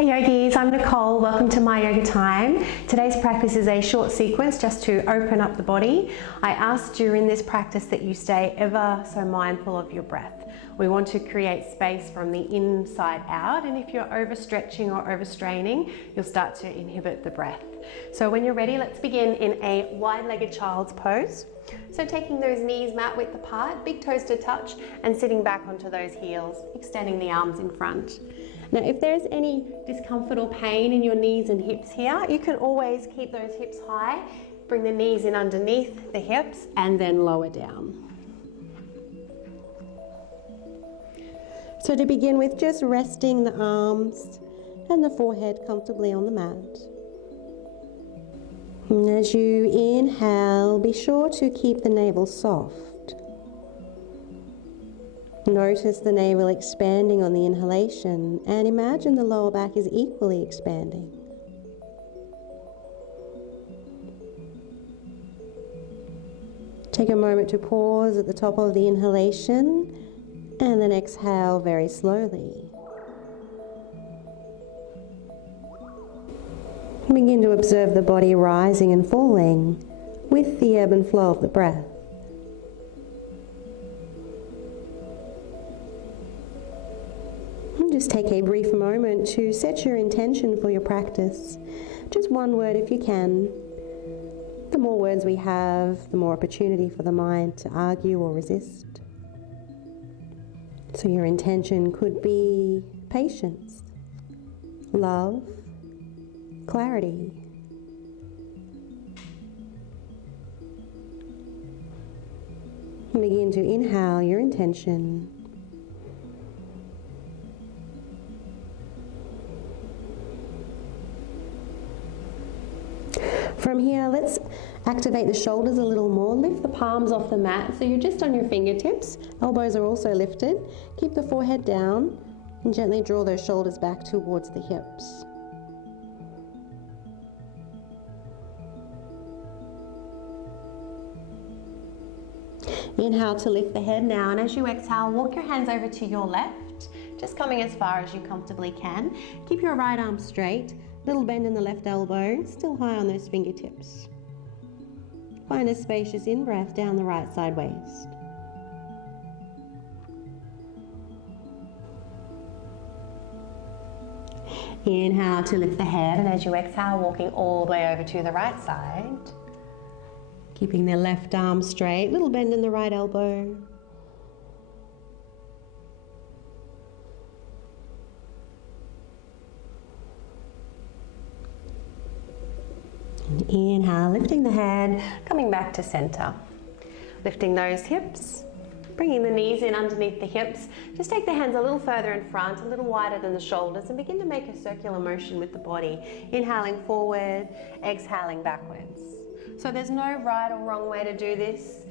Hi yogis, I'm Nicole. Welcome to My Yoga Time. Today's practice is a short sequence just to open up the body. I ask during this practice that you stay ever so mindful of your breath. We want to create space from the inside out, and if you're overstretching or overstraining, you'll start to inhibit the breath. So when you're ready, let's begin in a wide-legged child's pose. So taking those knees mat width apart, big toes to touch, and sitting back onto those heels, extending the arms in front. Now, if there's any discomfort or pain in your knees and hips here, you can always keep those hips high, bring the knees in underneath the hips, and then lower down. So to begin with, just resting the arms and the forehead comfortably on the mat. And as you inhale, be sure to keep the navel soft. Notice the navel expanding on the inhalation and imagine the lower back is equally expanding. Take a moment to pause at the top of the inhalation and then exhale very slowly. Begin to observe the body rising and falling with the ebb and flow of the breath. And just take a brief moment to set your intention for your practice. Just one word if you can. The more words we have, the more opportunity for the mind to argue or resist. So your intention could be patience, love, clarity. And begin to inhale your intention. From here, let's activate the shoulders a little more. Lift the palms off the mat so you're just on your fingertips. Elbows are also lifted. Keep the forehead down and gently draw those shoulders back towards the hips. Inhale to lift the head now, and as you exhale, walk your hands over to your left, just coming as far as you comfortably can. Keep your right arm straight, little bend in the left elbow, still high on those fingertips. Find a spacious in-breath down the right side waist. Inhale to lift the head, and as you exhale, walking all the way over to the right side. Keeping the left arm straight, little bend in the right elbow. And inhale, lifting the head, coming back to center. Lifting those hips, bringing the knees in underneath the hips. Just take the hands a little further in front, a little wider than the shoulders, and begin to make a circular motion with the body. Inhaling forward, exhaling backwards. So there's no right or wrong way to do this.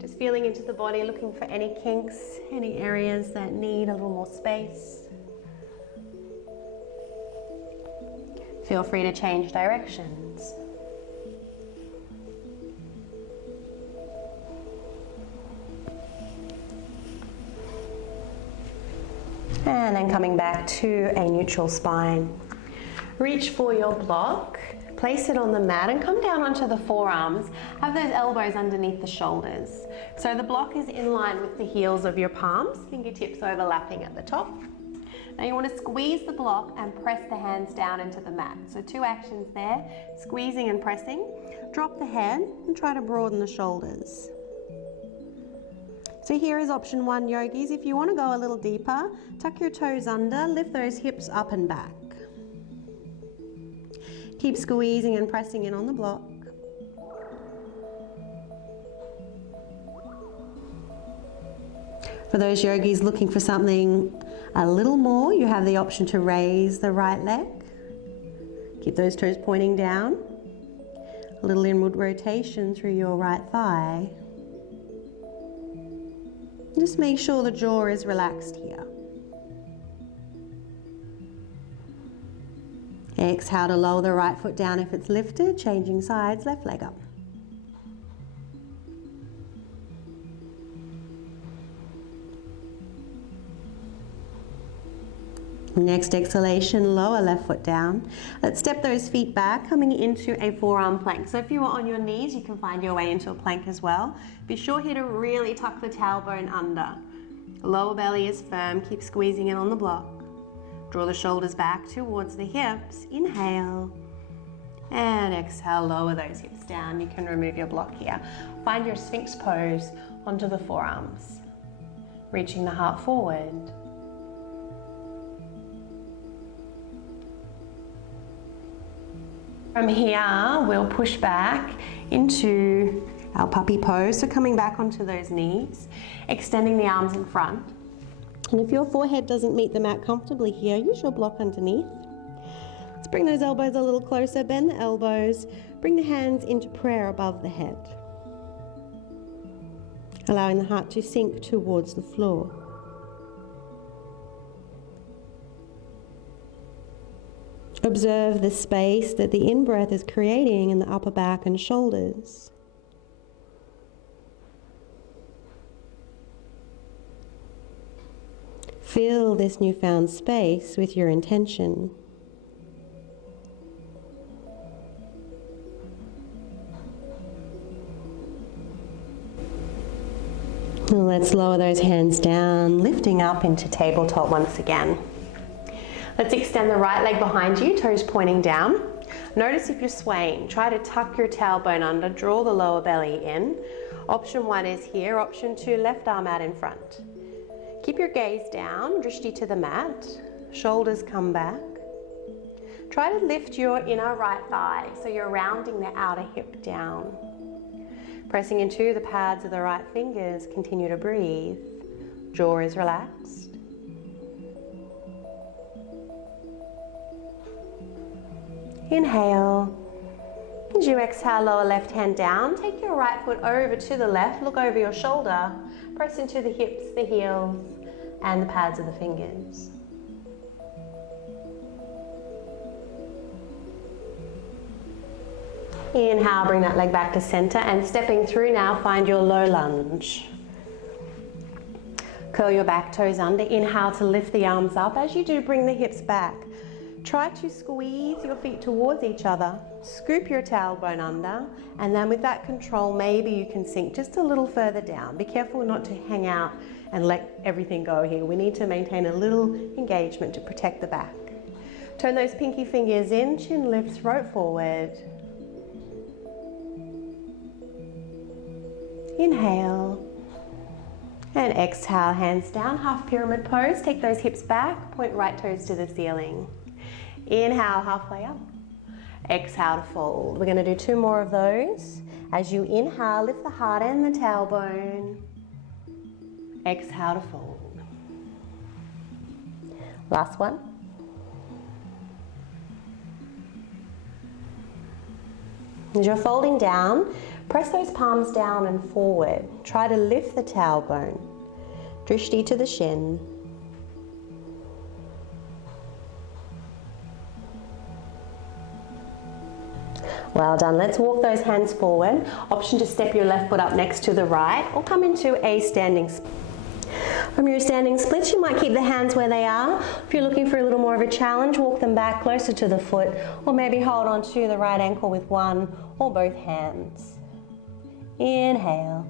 Just feeling into the body, looking for any kinks, any areas that need a little more space. Feel free to change directions. And then coming back to a neutral spine. Reach for your block. Place it on the mat and come down onto the forearms. Have those elbows underneath the shoulders. So the block is in line with the heels of your palms, fingertips overlapping at the top. Now you want to squeeze the block and press the hands down into the mat. So two actions there, squeezing and pressing. Drop the head and try to broaden the shoulders. So here is option one, yogis. If you want to go a little deeper, tuck your toes under, lift those hips up and back. Keep squeezing and pressing in on the block. For those yogis looking for something a little more, you have the option to raise the right leg. Keep those toes pointing down. A little inward rotation through your right thigh. Just make sure the jaw is relaxed here. Exhale to lower the right foot down if it's lifted, changing sides, left leg up. Next exhalation, lower left foot down. Let's step those feet back, coming into a forearm plank. So if you are on your knees, you can find your way into a plank as well. Be sure here to really tuck the tailbone under. Lower belly is firm, keep squeezing it on the block. Draw the shoulders back towards the hips. Inhale. And exhale, lower those hips down. You can remove your block here. Find your Sphinx pose onto the forearms. Reaching the heart forward. From here, we'll push back into our puppy pose. So coming back onto those knees, extending the arms in front. And if your forehead doesn't meet the mat comfortably here, use your block underneath. Let's bring those elbows a little closer, bend the elbows, bring the hands into prayer above the head. Allowing the heart to sink towards the floor. Observe the space that the in-breath is creating in the upper back and shoulders. Fill this newfound space with your intention. Let's lower those hands down, lifting up into tabletop once again. Let's extend the right leg behind you, toes pointing down. Notice if you're swaying, try to tuck your tailbone under, draw the lower belly in. Option 1 is here, option 2, left arm out in front. Keep your gaze down, drishti to the mat, shoulders come back. Try to lift your inner right thigh, so you're rounding the outer hip down. Pressing into the pads of the right fingers, continue to breathe. Jaw is relaxed. Inhale. As you exhale, lower left hand down. Take your right foot over to the left. Look over your shoulder. Press into the hips, the heels, and the pads of the fingers. Inhale, bring that leg back to center, and stepping through now, find your low lunge. Curl your back toes under. Inhale to lift the arms up. As you do, bring the hips back. Try to squeeze your feet towards each other, scoop your tailbone under, and then with that control, maybe you can sink just a little further down. Be careful not to hang out and let everything go here. We need to maintain a little engagement to protect the back. Turn those pinky fingers in, chin lift, throat forward. Inhale. And exhale, hands down, half pyramid pose. Take those hips back, point right toes to the ceiling. Inhale, halfway up. Exhale to fold. We're going to do 2 more of those. As you inhale, lift the heart and the tailbone. Exhale to fold. Last one. As you're folding down, press those palms down and forward. Try to lift the tailbone. Drishti to the shin. Well done. Let's walk those hands forward. Option to step your left foot up next to the right or come into a standing split. From your standing splits, you might keep the hands where they are. If you're looking for a little more of a challenge, walk them back closer to the foot, or maybe hold on to the right ankle with one or both hands. Inhale.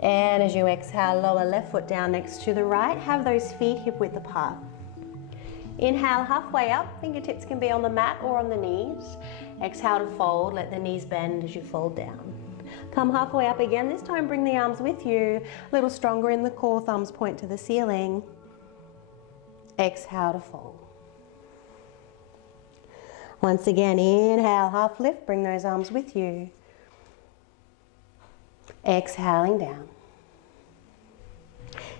And as you exhale, lower left foot down next to the right. Have those feet hip width apart. Inhale, halfway up. Fingertips can be on the mat or on the knees. Exhale to fold. Let the knees bend as you fold down. Come halfway up again. This time bring the arms with you. A little stronger in the core, thumbs point to the ceiling. Exhale to fold. Once again, inhale, half lift. Bring those arms with you. Exhaling down.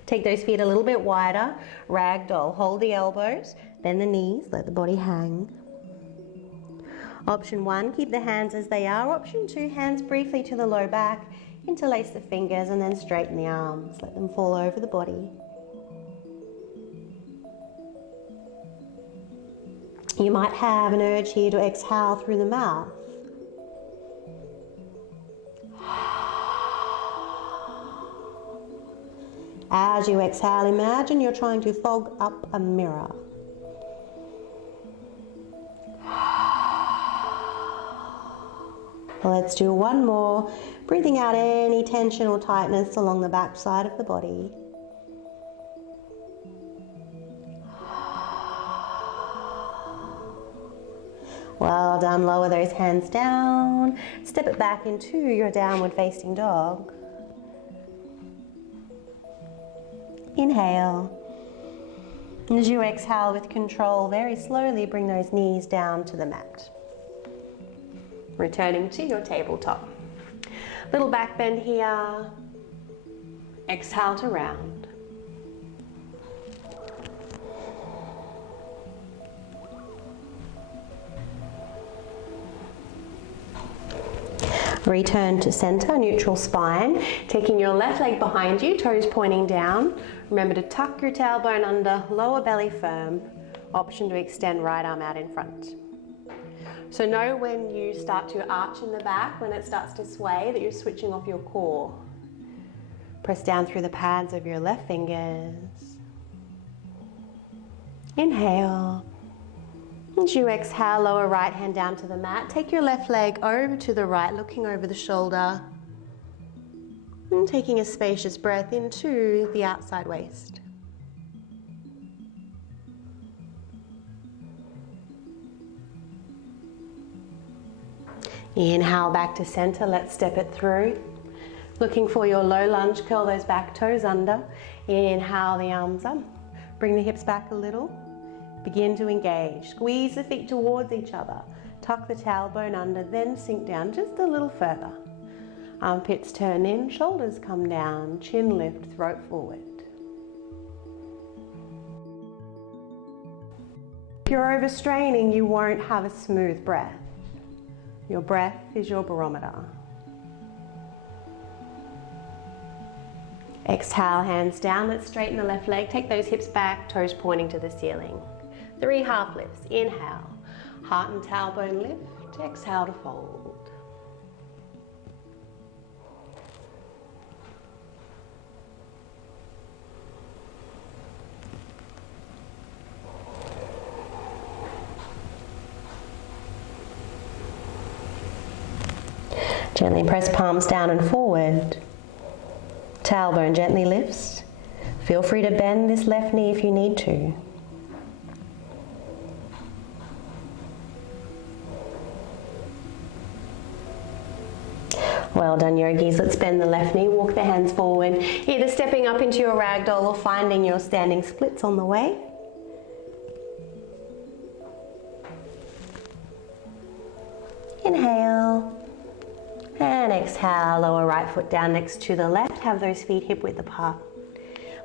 Take those feet a little bit wider. Ragdoll. Hold the elbows. Bend the knees. Let the body hang. Option 1, keep the hands as they are. Option 2, hands briefly to the low back. Interlace the fingers and then straighten the arms. Let them fall over the body. You might have an urge here to exhale through the mouth. As you exhale, imagine you're trying to fog up a mirror. Let's do one more, breathing out any tension or tightness along the back side of the body. Well done, lower those hands down, step it back into your downward facing dog. Inhale. And as you exhale with control, very slowly bring those knees down to the mat. Returning to your tabletop. Little back bend here. Exhale to round. Return to center, neutral spine. Taking your left leg behind you, toes pointing down. Remember to tuck your tailbone under, lower belly firm. Option to extend right arm out in front. So know when you start to arch in the back, when it starts to sway, that you're switching off your core. Press down through the pads of your left fingers. Inhale. As you exhale, lower right hand down to the mat. Take your left leg over to the right, looking over the shoulder. And taking a spacious breath into the outside waist. Inhale back to center, let's step it through. Looking for your low lunge, curl those back toes under. Inhale the arms up, bring the hips back a little. Begin to engage, squeeze the feet towards each other. Tuck the tailbone under, then sink down just a little further. Armpits turn in, shoulders come down, chin lift, throat forward. If you're overstraining, you won't have a smooth breath. Your breath is your barometer. Exhale, hands down. Let's straighten the left leg. Take those hips back, toes pointing to the ceiling. 3 half lifts. Inhale, heart and tailbone lift. Exhale to fold. Gently press palms down and forward. Tailbone gently lifts. Feel free to bend this left knee if you need to. Well done, yogis. Let's bend the left knee, walk the hands forward, either stepping up into your ragdoll or finding your standing splits on the way. Inhale. And exhale, lower right foot down next to the left. Have those feet hip width apart.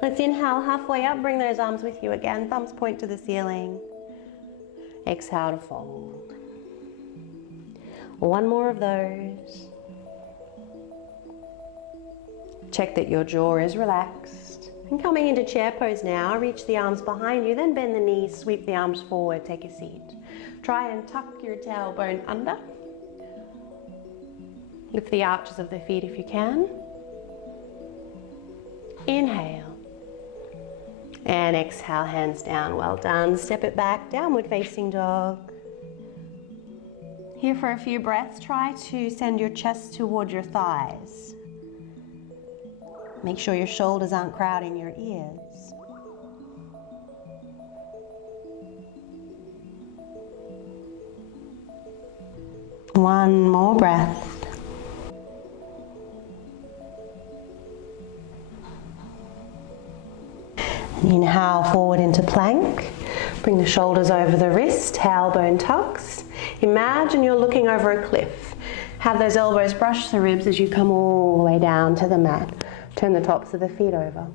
Let's inhale halfway up, bring those arms with you again. Thumbs point to the ceiling. Exhale to fold. One more of those. Check that your jaw is relaxed. And coming into chair pose now, reach the arms behind you, then bend the knees, sweep the arms forward, take a seat. Try and tuck your tailbone under. Lift the arches of the feet if you can. Inhale. And exhale, hands down. Well done. Step it back, downward facing dog. Here for a few breaths, try to send your chest toward your thighs. Make sure your shoulders aren't crowding your ears. One more breath. Inhale forward into plank. Bring the shoulders over the wrist, tailbone tucks. Imagine you're looking over a cliff. Have those elbows brush the ribs as you come all the way down to the mat. Turn the tops of the feet over.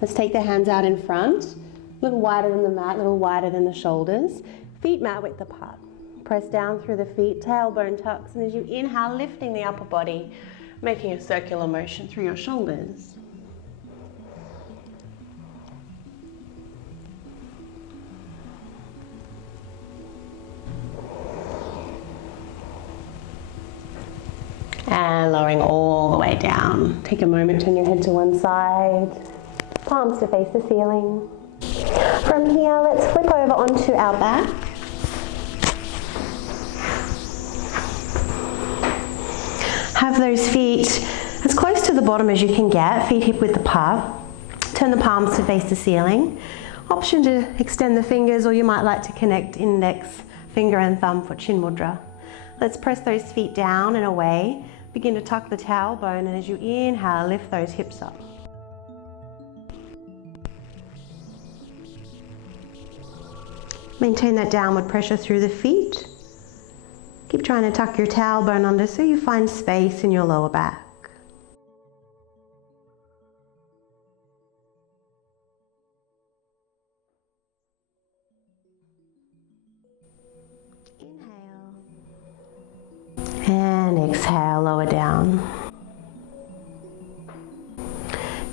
Let's take the hands out in front. A little wider than the mat, a little wider than the shoulders. Feet mat width apart. Press down through the feet, tailbone tucks, and as you inhale, lifting the upper body, making a circular motion through your shoulders. And lowering all the way down. Take a moment, turn your head to one side. palms to face the ceiling. From here, let's flip over onto our back. Have those feet as close to the bottom as you can get, feet hip width apart. Turn the palms to face the ceiling. Option to extend the fingers, or you might like to connect index finger and thumb for chin mudra. Let's press those feet down and away. Begin to tuck the tailbone, and as you inhale, lift those hips up. Maintain that downward pressure through the feet. Keep trying to tuck your tailbone under so you find space in your lower back. Inhale. And exhale, lower down.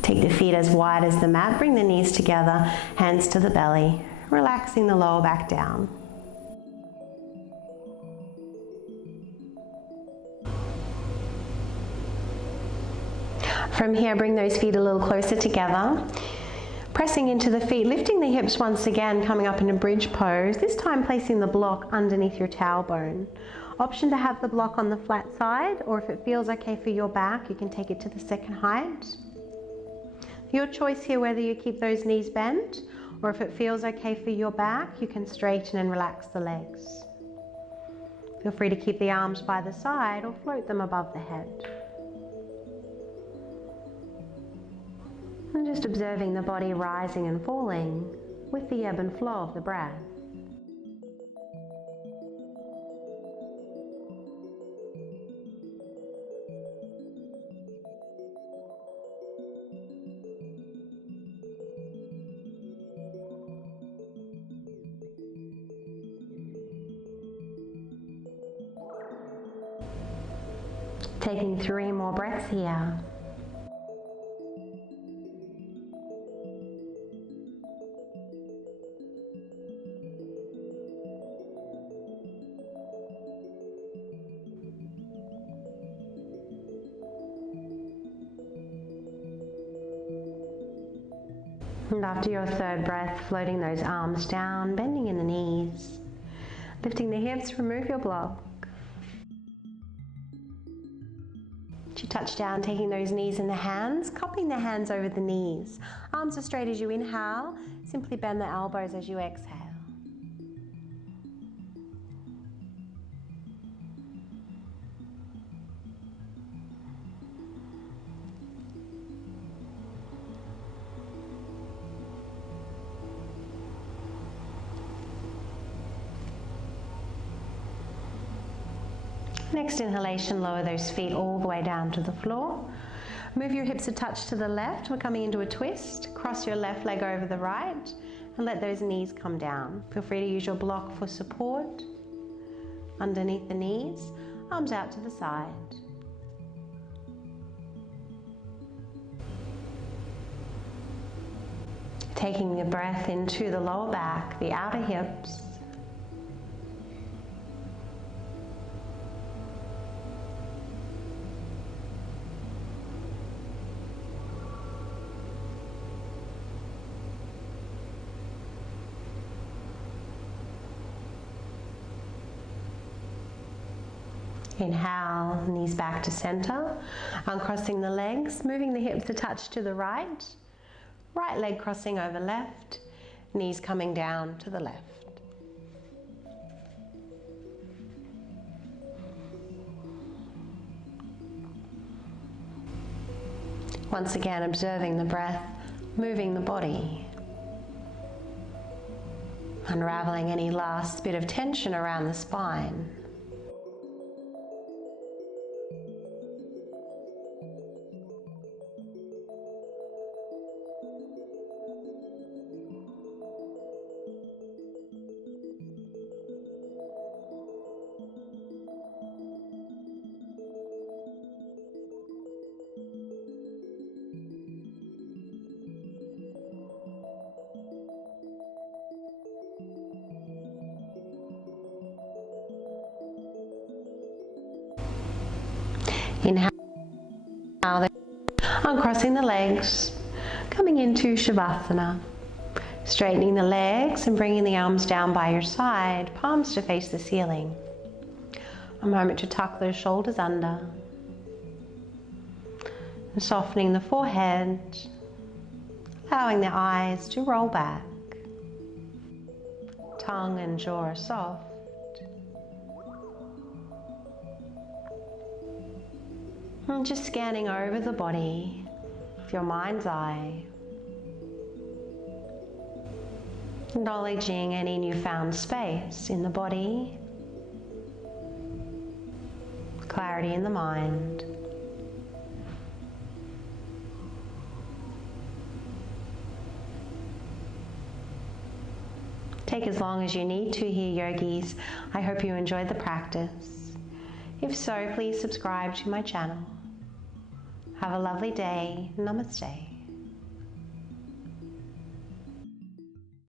Take the feet as wide as the mat, bring the knees together, hands to the belly, relaxing the lower back down. From here, bring those feet a little closer together, pressing into the feet, lifting the hips once again, coming up in a bridge pose, this time placing the block underneath your tailbone. Option to have the block on the flat side, or if it feels okay for your back, you can take it to the second height. Your choice here whether you keep those knees bent, or if it feels okay for your back, you can straighten and relax the legs. Feel free to keep the arms by the side or float them above the head. And just observing the body rising and falling with the ebb and flow of the breath. Taking 3 more breaths here. And after your third breath, floating those arms down, bending in the knees, lifting the hips, remove your block. As you touch down, taking those knees in the hands, cupping the hands over the knees. Arms as straight as you inhale, simply bend the elbows as you exhale. Next inhalation, lower those feet all the way down to the floor. Move your hips a touch to the left. We're coming into a twist. Cross your left leg over the right and let those knees come down. Feel free to use your block for support underneath the knees, arms out to the side. Taking the breath into the lower back, the outer hips. Inhale, knees back to center, uncrossing the legs, moving the hips a touch to the right, right leg crossing over left, knees coming down to the left. Once again, observing the breath, moving the body, unraveling any last bit of tension around the spine. Inhale, uncrossing the legs, Coming into Shavasana. Straightening the legs and bringing the arms down by your side, palms to face the ceiling. A moment to tuck those shoulders under. And softening the forehead, allowing the eyes to roll back. Tongue and jaw are soft. And just scanning over the body with your mind's eye. Acknowledging any newfound space in the body, clarity in the mind. Take as long as you need to here, yogis. I hope you enjoyed the practice. If so, please subscribe to my channel. Have a lovely day. Namaste.